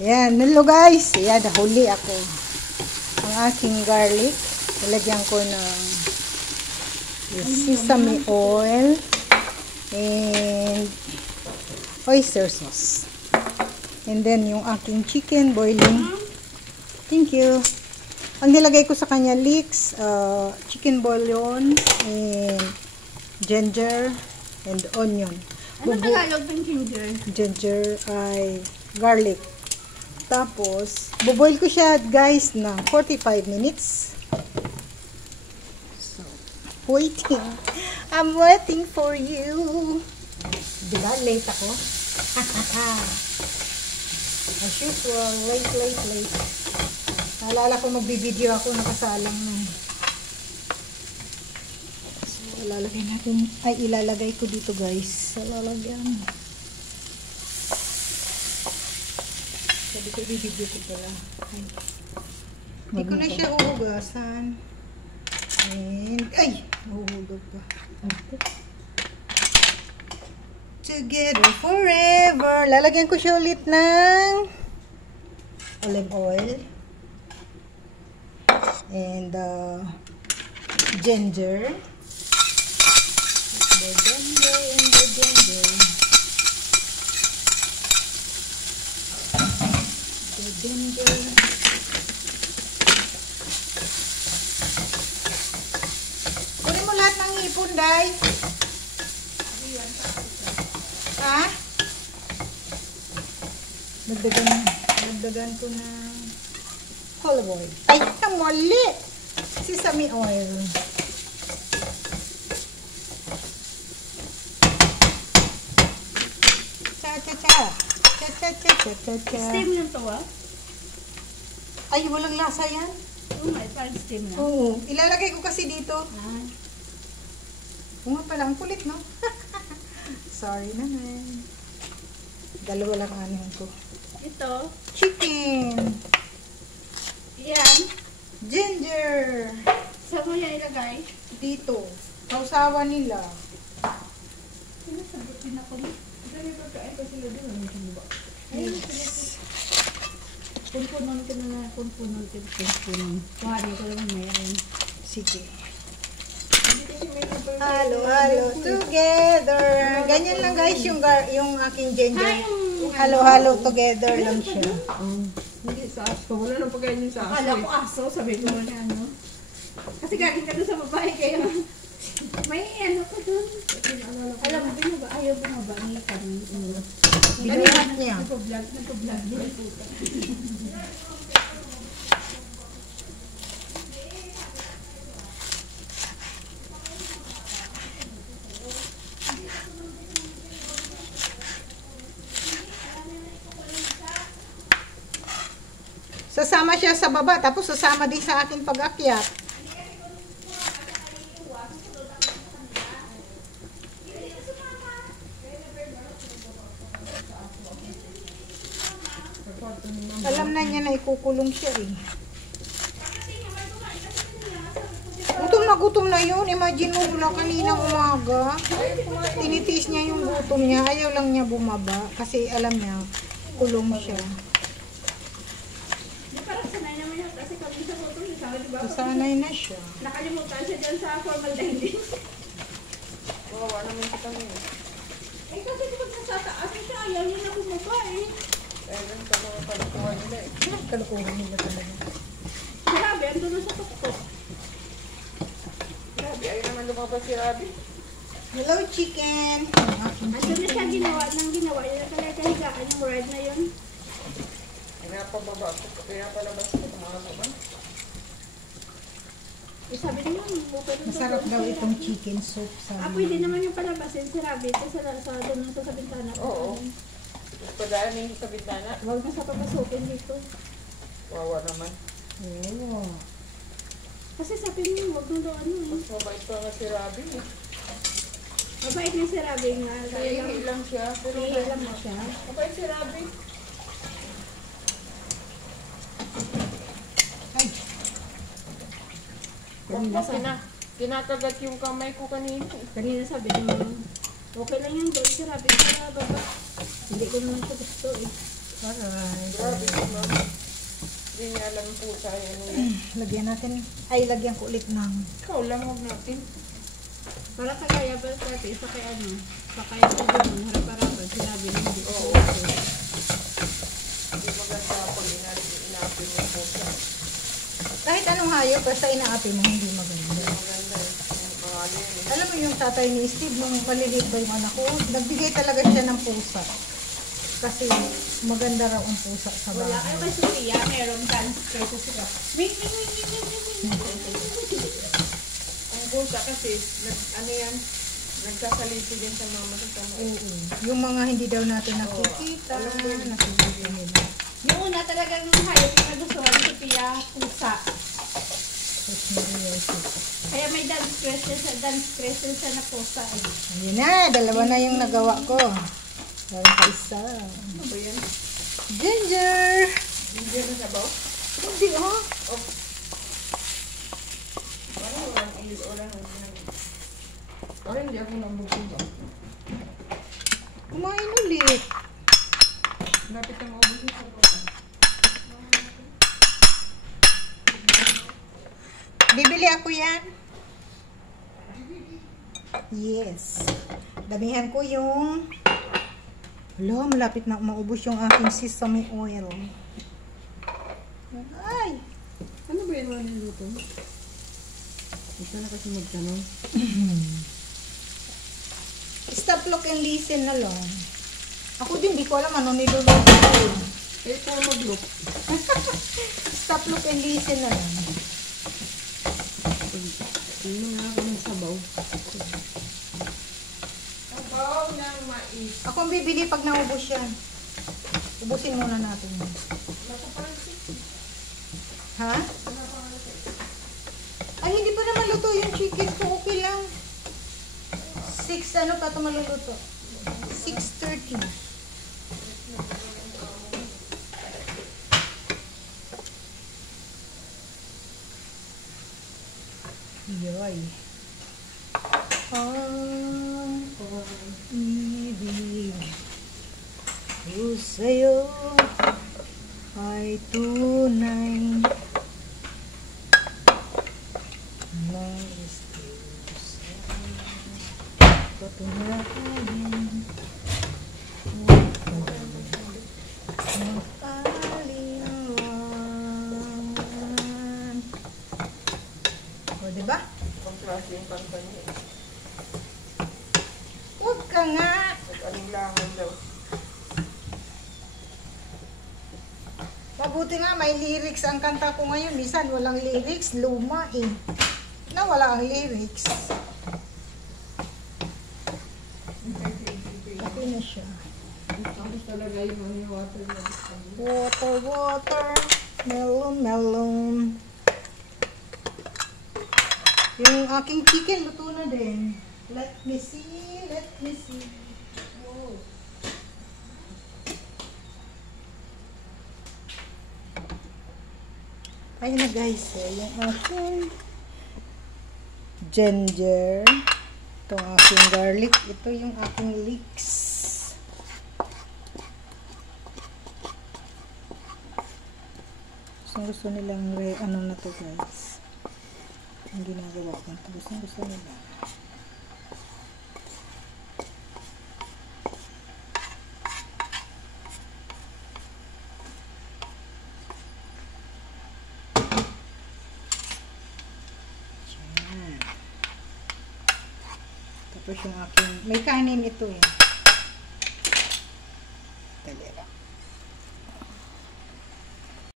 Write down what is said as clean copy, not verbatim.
Ayan, hello guys. Ayan, nahuli ako. Ang aking garlic. Nilagyan ko ng sesame oil and oyster sauce. And then, yung aking chicken boiling. Thank you. Ang nilagay ko sa kanya, leeks, chicken bouillon, and ginger, and onion. Ano Tagalog ng ginger? Ginger ay garlic. Tapos, buboil ko siya, guys, ng 45 minutes. So, waiting. I'm waiting for you. Diba? Late ako. As usual, late. Naalala ko magbibideo ako, nakasalang na. So, ilalagay natin, ilalagay ko dito, guys. Sa lalagyan. Sabi ko, ibibideo ko pala. Hindi ko na siya uhugasan. And, nahuhulog pa. Together forever. Lalagyan ko siya ulit ng olive oil. And, ginger. The ginger and the ginger. Ginger. Kunin mo lahat ng ipon, Day. Ha? Nagdagan ko na olive oil. Ay, mali! Sesame oil. Cha-cha-cha. Steam lang to Ay, walang lasa yan. Parang steam lang. Oo. Ilalagay ko kasi dito. Oo nga pala, ang kulit, no? Sorry naman. Dalawa lang anihan ko. Ito. Chicken. Yan. Ginger. Saan mo yan ilagay? Dito. Sausawan nila. Sinasagot din ako. Dali pagkain ko sila doon. Yes. Punpunon ko na. Punpunon. Kuhanin ko lang mayroon. Sige. Halo together. Ganyan lang guys yung aking ginger. Halo together lang siya. Hindi sa aso. Wala nang pagkain yung sa aso. Akala ko aso. Sabi ko na ano. Kasi galing ka doon sa babae kaya may ano ko doon. Alam mo, binaba. Ayaw bumaba. Ngayon kami. Binuhat niya. Nagpo-vlog. Sasama siya sa baba, tapos sasama din sa akin pag-akyat. Alam na niya na ikukulong siya eh. Gutom na yun. Imagine mo mula kaninang umaga. Tinitiis niya yung gutom niya. Ayaw lang niya bumaba. Kasi alam niya, kulong siya. Parang sanay naman yun kasi kami sa photo siya. Diba? Sanay na siya. Nakalimutan siya dyan sa formal dining. Wawa naman kita ngayon. Kasi kapag nasataas siya, ayaw niya na bumaba eh. Ganun ka mga kalukuhan nila eh. Kalukuhan nila talaga. Grabe, ando na sa tuktok. Grabe, ayaw naman lumabas si Rabi. Hello, chicken. Ando na siya ginawa. Yung kahigaan yung red na yun. Pinapababa ko. Pinapalabas ko mga ba? Sabi naman, okay rin. Masarap daw itong chicken soup. Pwede naman yung palabasin si Rabi sa doon sa bintana. Oo. Padaanin sa bintana. Huwag na sa papasukin dito. Wawa naman. Oo. Kasi sabi mo, huwag na doon eh. Mas mabait pa nga si Rabi eh. Mabait na si Rabi nga. Naihi lang siya. Pero Alam mo siya. mabait si Rabi. Ay. Kinakagat yung kamay ko kanina. Kanina sabi niyo, okay lang yan doon si Rabi sa baba. Hindi ko naman siya gusto eh. Alright. Grabe si mama. Hindi niya alam po sa ano yan. Lagyan natin. Ay, lagyan ko ulit ng... Ikaw lang, huwag natin. Para sa kaya ba dati, sa kay ano, sa kaya ko doon, harap-harapan, sinabi na hindi. Oo. Hindi maganda ako inapin mo po sa Kahit anong hayop, basta inaapi mo, hindi maganda. maganda eh. Mga ano yun eh. Alam mo yung tatay ni Steve, nung maliliit ba yung anak ko, nagbigay talaga siya ng pusa. Kasi maganda raw ang pusa sa Wala bahay. kayo kay Sophia, merong dance kayo sila. Wing, wing, wing, wing, wing, wing, wing. Ang pusa kasi, ano yan, nagsasaliti din sa mama sa tama. Oo. Yung mga hindi daw natin nakikita, nakikita nila. Yung una talagang hayop na nagustuhan ni Sophia, pusa. Tapos Mariosip. Kaya may dance crescent siya na pusa. Ayun na, dalawa na yung nagawa ko. Meron pa isa. Ano ba yan? Ginger! Hindi na sabaw? Hindi oh. Parang walang ilis, walang parang hindi ako nambugin ba? Kumain ulit. Lapit ang mabusin sa baba. Bibili ako yan. Yes. Damihan ko yung... Wala, malapit na maubos yung aking sesame oil. Ay! Ano ba yung mga niluto? Ito na kasi magtanong. Stop, look, and listen na lang. Ako din, di ko alam ano niluluto ko. Eh, puro mag-look. Stop, look, and listen na lang. Ano nga ako ng sabaw? Sabaw ng mais. Ako ang bibili pag naubos yan. Ubusin muna natin. Ha? Ay, hindi pa naman luto yung chicken ko. Okay lang. 6, ano pa ito maluluto? 6:30. Yoy. Ang pag-ibig ko sa'yo ay tunay na gusto sa'yo patunayan huwag ka mag-alinlangan. O, diba? Ang klase yung kanta niya. Huwag ka nga! Nag-alinlangan daw. Mabuti nga may lyrics ang kanta ko ngayon. Minsan walang lyrics, luma eh. Na wala ang lyrics. Okay na siya. Tapos talaga yung water na. Water, water, melon, melon. Yung aking chicken luto na din. Let me see, let me see. Wow. Ayun na guys, yung aking ginger. Itong aking garlic. Ito yung aking leeks. Gusto nilang ano na to guys. Ang ginagawa ko. Gusto nila. Yan. Tapos yung aking, may kanin ito eh. Dali lang.